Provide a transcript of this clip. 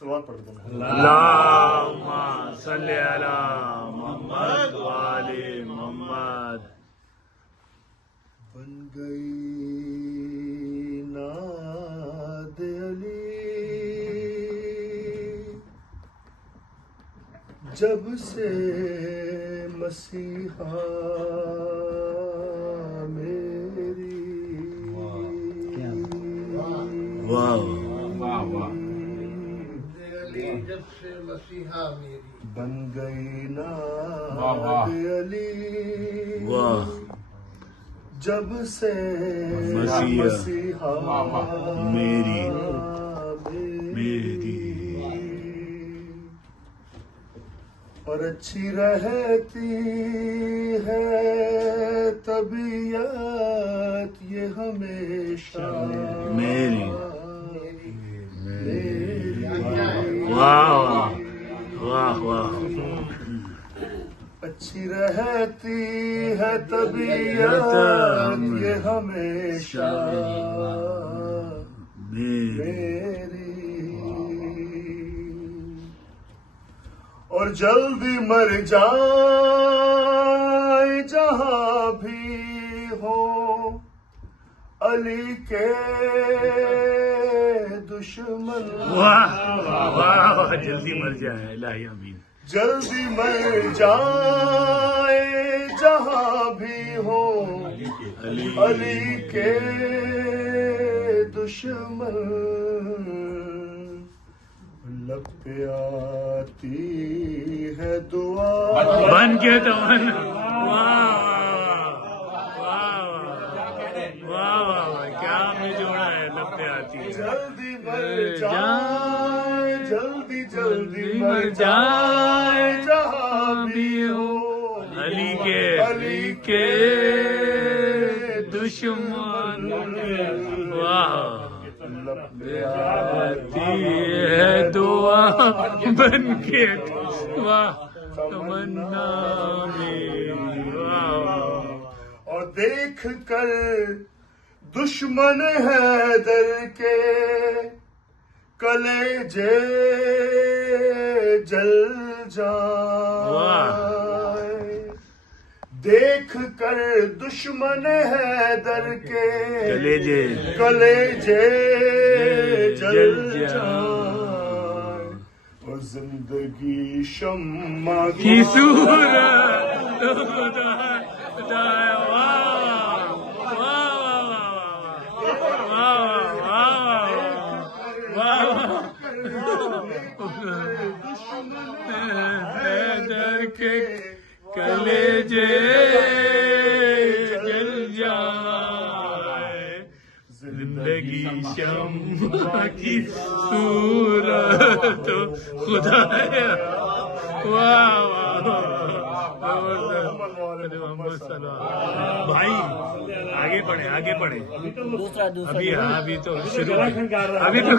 सलवात पढ़ दो। अल्लाहुम्मा सल्ली अला मुहम्मद व आले मुहम्मद। बन गई नाद अली जब से मसीहा मेरी, वाह जब से मसीहा मेरी बन गई नाद अली वाह जब से मसीहा मेरी मेरी। और अच्छी रहती है तबीयत ये हमेशा मेरी मेरी। वाह वाह वाह। अच्छी रहती है तबीयत ये हमेशा मेरी। और जल्दी मर जाए जहां भी हो अली के दुश्मन। वाह वाह जल्दी मर जाए इलाही आमीन। जल्दी मर जाए जहां भी हो अली के दुश्मन। लब पे आती है दुआ बन के तो मन। वाह वाह वाह वाह क्या आपने जोड़ा है लब पे आती है। जल्दी मर जाए जल्दी जल्दी मर जाए जहां भी हो अली के दुश्मन। वाह आती है दुआ बन के वाह तमन्ना मेरी। वाह और देख कर दुश्मन हैदर के कलेजे जल जाए। देख कर दुश्मन हैदर के कलेजे जल जाए। और जिंदगी शम्मा की सूरत खुदा हैदर के कलेजे जल जाए। जिंदगी शम्मा की सूरत खुदा। वाह भाई आगे पढ़े दूसरा अभी तो शुरू अभी तो